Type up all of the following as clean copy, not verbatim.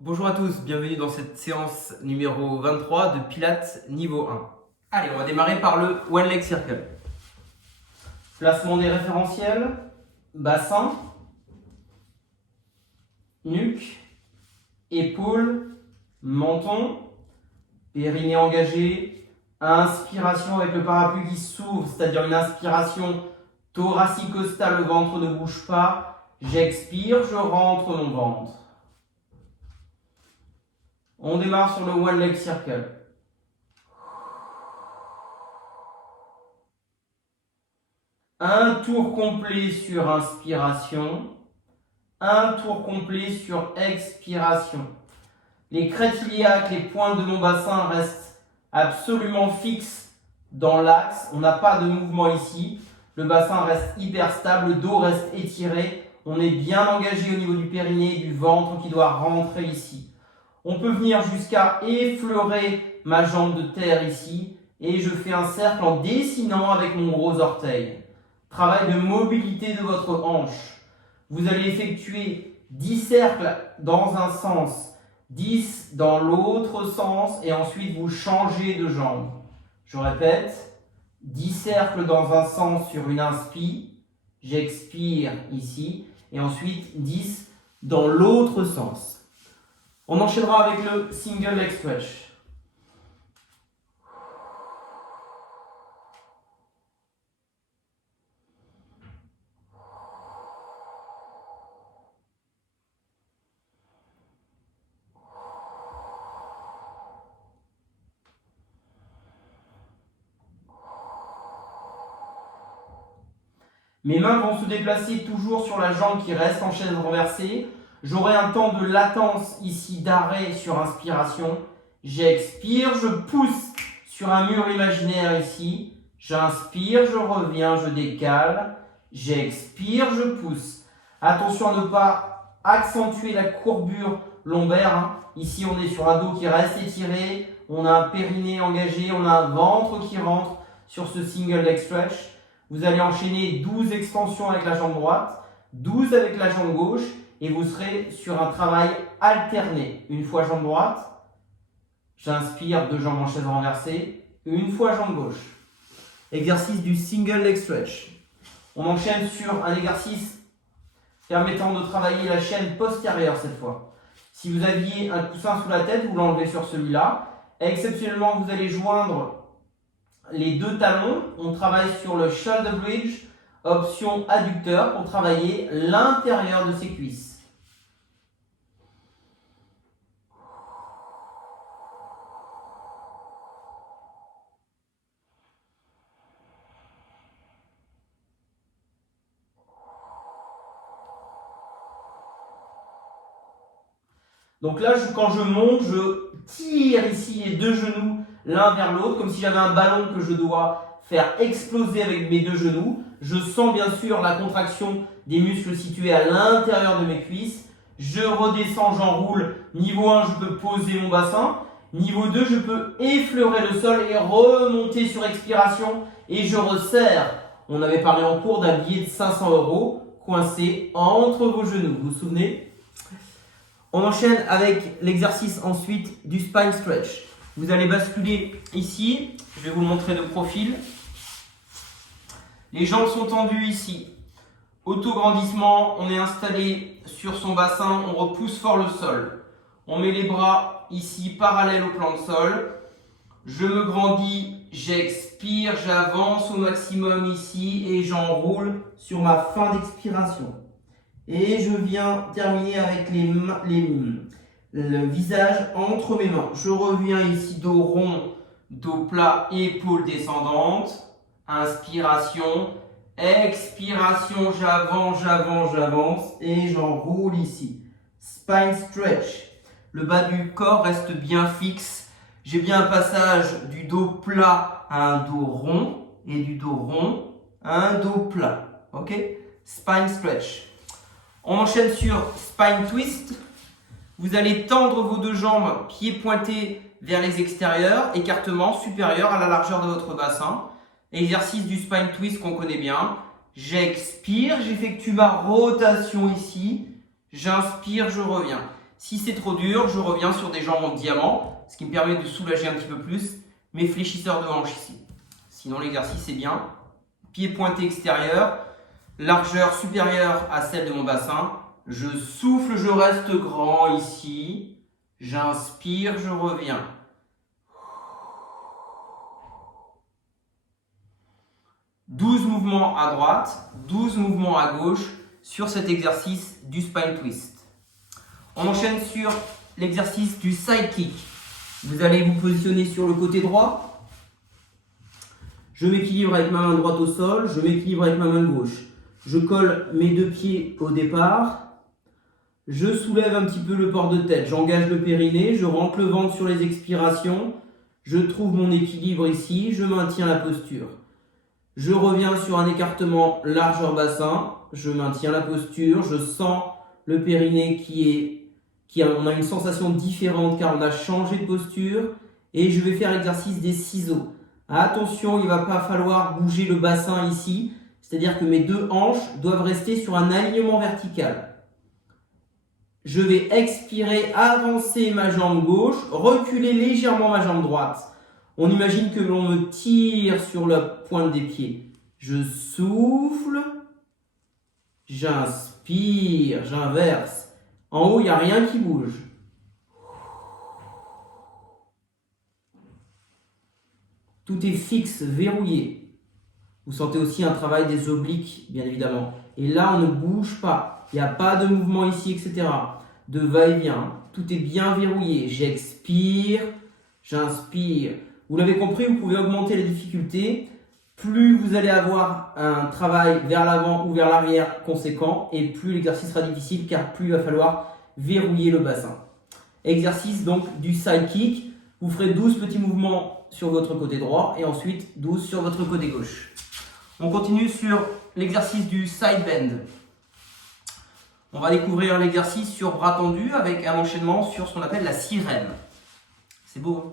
Bonjour à tous, bienvenue dans cette séance numéro 23 de Pilates niveau 1. Allez, on va démarrer par le One Leg Circle. Placement des référentiels, bassin, nuque, épaules, menton, périnée engagé, inspiration avec le parapluie qui s'ouvre, c'est-à-dire une inspiration thoracique-costale, le ventre ne bouge pas, j'expire, je rentre mon ventre. On démarre sur le One Leg Circle. Un tour complet sur inspiration, un tour complet sur expiration. Les crêtes iliaques, les pointes de mon bassin restent absolument fixes dans l'axe. On n'a pas de mouvement ici. Le bassin reste hyper stable, le dos reste étiré. On est bien engagé au niveau du périnée et du ventre qui doit rentrer ici. On peut venir jusqu'à effleurer ma jambe de terre ici et je fais un cercle en dessinant avec mon gros orteil. Travail de mobilité de votre hanche. Vous allez effectuer 10 cercles dans un sens, 10 dans l'autre sens et ensuite vous changez de jambe. Je répète, 10 cercles dans un sens sur une inspire, j'expire ici et ensuite 10 dans l'autre sens. On enchaînera avec le single leg stretch. Mes mains vont se déplacer toujours sur la jambe qui reste en chaise renversée. J'aurai un temps de latence ici d'arrêt sur inspiration. J'expire, je pousse sur un mur imaginaire ici. J'inspire, je reviens, je décale. J'expire, je pousse. Attention à ne pas accentuer la courbure lombaire. Ici, on est sur un dos qui reste étiré. On a un périnée engagé, on a un ventre qui rentre sur ce single leg stretch. Vous allez enchaîner 12 extensions avec la jambe droite, 12 avec la jambe gauche et vous serez sur un travail alterné. Une fois jambe droite, j'inspire, 2 jambes en chaise renversée, une fois jambe gauche. Exercice du single leg stretch. On enchaîne sur un exercice permettant de travailler la chaîne postérieure cette fois. Si vous aviez un coussin sous la tête, vous l'enlevez sur celui-là. Exceptionnellement, vous allez joindre les 2 talons. On travaille sur le shoulder bridge, option adducteur pour travailler l'intérieur de ses cuisses. Donc là, quand je monte, je tire ici les 2 genoux l'un vers l'autre, comme si j'avais un ballon que je dois faire exploser avec mes 2 genoux. Je sens bien sûr la contraction des muscles situés à l'intérieur de mes cuisses. Je redescends, j'enroule. Niveau 1, je peux poser mon bassin. Niveau 2, je peux effleurer le sol et remonter sur expiration. Et je resserre. On avait parlé en cours d'un billet de 500 € coincé entre vos genoux. Vous vous souvenez ? On enchaîne avec l'exercice ensuite du spine stretch. Vous allez basculer ici. Je vais vous le montrer de profil. Les jambes sont tendues ici. Autograndissement, on est installé sur son bassin, on repousse fort le sol. On met les bras ici parallèles au plan de sol. Je me grandis, j'expire, j'avance au maximum ici et j'enroule sur ma fin d'expiration. Et je viens terminer avec le visage entre mes mains. Je reviens ici, dos rond, dos plat, épaules descendantes. Inspiration, expiration, j'avance, j'avance, j'avance et j'enroule ici. Spine stretch. Le bas du corps reste bien fixe. J'ai bien un passage du dos plat à un dos rond et du dos rond à un dos plat. Ok? Spine stretch. On enchaîne sur spine twist. Vous allez tendre vos 2 jambes, pieds pointés vers les extérieurs, écartement supérieur à la largeur de votre bassin. Exercice du spine twist qu'on connaît bien. j'expire, j'effectue ma rotation ici, j'inspire, je reviens. Si c'est trop dur, je reviens sur des jambes en diamant, ce qui me permet de soulager un petit peu plus mes fléchisseurs de hanche ici. Sinon l'exercice est bien. Pied pointé extérieur, largeur supérieure à celle de mon bassin. Je souffle, je reste grand ici. J'inspire, je reviens. « 12 mouvements à droite, 12 mouvements à gauche sur cet exercice du spine twist. On enchaîne sur l'exercice du side kick. Vous allez vous positionner sur le côté droit. Je m'équilibre avec ma main droite au sol, je m'équilibre avec ma main gauche. Je colle mes deux pieds au départ. Je soulève un petit peu le port de tête, j'engage le périnée, je rentre le ventre sur les expirations. Je trouve mon équilibre ici, je maintiens la posture. Je reviens sur un écartement largeur bassin, je maintiens la posture, je sens le périnée on a une sensation différente car on a changé de posture et je vais faire l'exercice des ciseaux. Attention, il ne va pas falloir bouger le bassin ici, c'est-à-dire que mes deux hanches doivent rester sur un alignement vertical. Je vais expirer, avancer ma jambe gauche, reculer légèrement ma jambe droite. On imagine que l'on me tire sur la pointe des pieds. Je souffle, j'inspire, j'inverse. En haut, il n'y a rien qui bouge. Tout est fixe, verrouillé. Vous sentez aussi un travail des obliques, bien évidemment. Et là, on ne bouge pas. Il n'y a pas de mouvement ici, etc. De va-et-vient. Tout est bien verrouillé. J'expire, j'inspire. Vous l'avez compris, vous pouvez augmenter la difficulté. Plus vous allez avoir un travail vers l'avant ou vers l'arrière conséquent, et plus l'exercice sera difficile, car plus il va falloir verrouiller le bassin. Exercice donc du side kick. Vous ferez 12 petits mouvements sur votre côté droit et ensuite 12 sur votre côté gauche. On continue sur l'exercice du side bend. On va découvrir l'exercice sur bras tendus avec un enchaînement sur ce qu'on appelle la sirène. C'est beau, hein?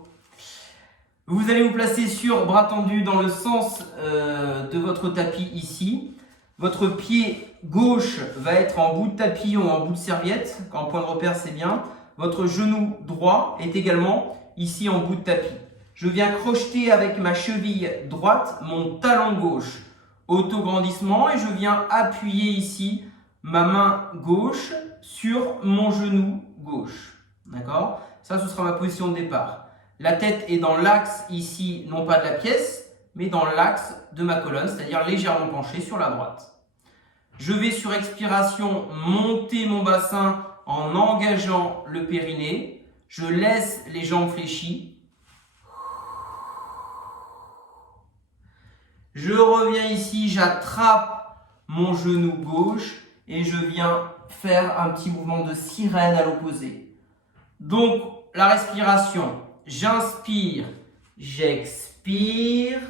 Vous allez vous placer sur bras tendus dans le sens de votre tapis ici. Votre pied gauche va être en bout de tapis ou en bout de serviette. En point de repère, c'est bien. Votre genou droit est également ici en bout de tapis. Je viens crocheter avec ma cheville droite mon talon gauche. Autograndissement et je viens appuyer ici ma main gauche sur mon genou gauche. D'accord? Ça, ce sera ma position de départ. La tête est dans l'axe ici, non pas de la pièce, mais dans l'axe de ma colonne, c'est-à-dire légèrement penchée sur la droite. Je vais sur expiration monter mon bassin en engageant le périnée. Je laisse les jambes fléchies. Je reviens ici, j'attrape mon genou gauche et je viens faire un petit mouvement de sirène à l'opposé. Donc, la respiration. J'inspire, j'expire,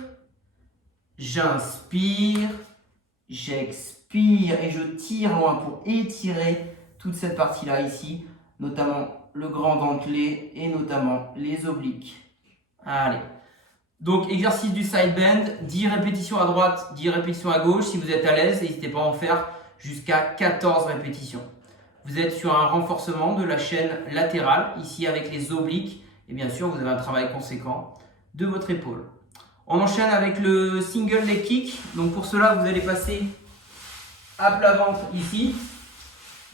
j'inspire, j'expire et je tire loin pour étirer toute cette partie-là ici, notamment le grand dentelé et notamment les obliques. Allez. Donc, exercice du side bend, 10 répétitions à droite, 10 répétitions à gauche. Si vous êtes à l'aise, n'hésitez pas à en faire jusqu'à 14 répétitions. Vous êtes sur un renforcement de la chaîne latérale, ici avec les obliques. Et bien sûr, vous avez un travail conséquent de votre épaule. On enchaîne avec le single leg kick. Donc pour cela, vous allez passer à plat ventre ici.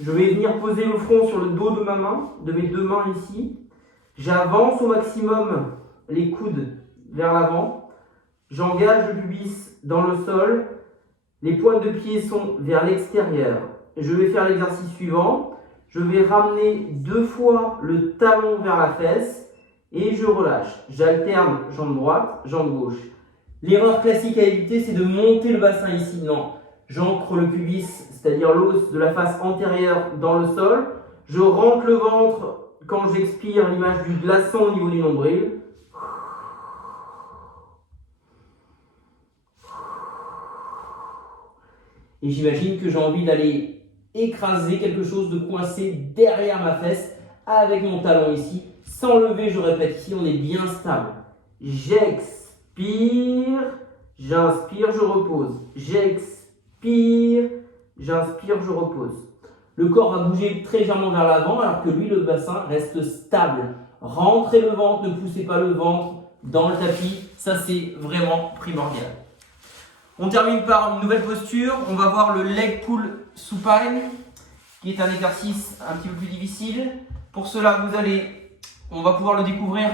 Je vais venir poser le front sur le dos de ma main, de mes deux mains ici. J'avance au maximum les coudes vers l'avant. J'engage le pubis dans le sol. Les pointes de pied sont vers l'extérieur. Je vais faire l'exercice suivant. Je vais ramener 2 fois le talon vers la fesse. Et je relâche. J'alterne jambe droite, jambe gauche. L'erreur classique à éviter, c'est de monter le bassin ici. Non. J'ancre le pubis, c'est-à-dire l'os de la face antérieure dans le sol. Je rentre le ventre quand j'expire, l'image du glaçon au niveau du nombril. Et j'imagine que j'ai envie d'aller écraser quelque chose de coincé derrière ma fesse avec mon talon ici. Sans lever, je répète, ici on est bien stable. J'expire, j'inspire, je repose. J'expire, j'expire, j'inspire, je repose. Le corps va bouger très légèrement vers l'avant alors que lui, le bassin, reste stable. Rentrez le ventre, ne poussez pas le ventre dans le tapis, ça c'est vraiment primordial. On termine par une nouvelle posture, on va voir le leg pull supine, qui est un exercice un petit peu plus difficile. Pour cela, on va pouvoir le découvrir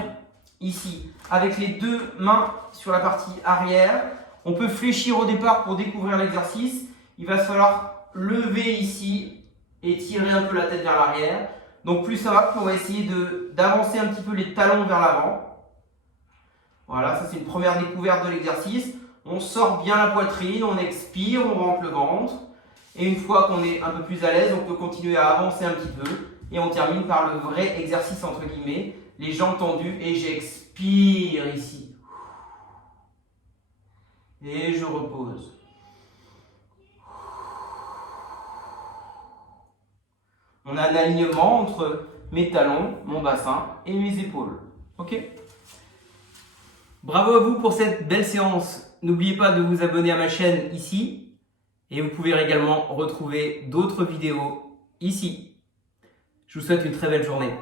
ici, avec les deux mains sur la partie arrière. On peut fléchir au départ pour découvrir l'exercice. Il va falloir lever ici et tirer un peu la tête vers l'arrière. Donc plus ça va, plus on va essayer d'avancer un petit peu les talons vers l'avant. Voilà, ça c'est une première découverte de l'exercice. On sort bien la poitrine, on expire, on rentre le ventre. Et une fois qu'on est un peu plus à l'aise, on peut continuer à avancer un petit peu. Et on termine par le vrai exercice entre guillemets, les jambes tendues et j'expire ici. Et je repose. On a un alignement entre mes talons, mon bassin et mes épaules. Ok ? Bravo à vous pour cette belle séance. N'oubliez pas de vous abonner à ma chaîne ici. Et vous pouvez également retrouver d'autres vidéos ici. Je vous souhaite une très belle journée.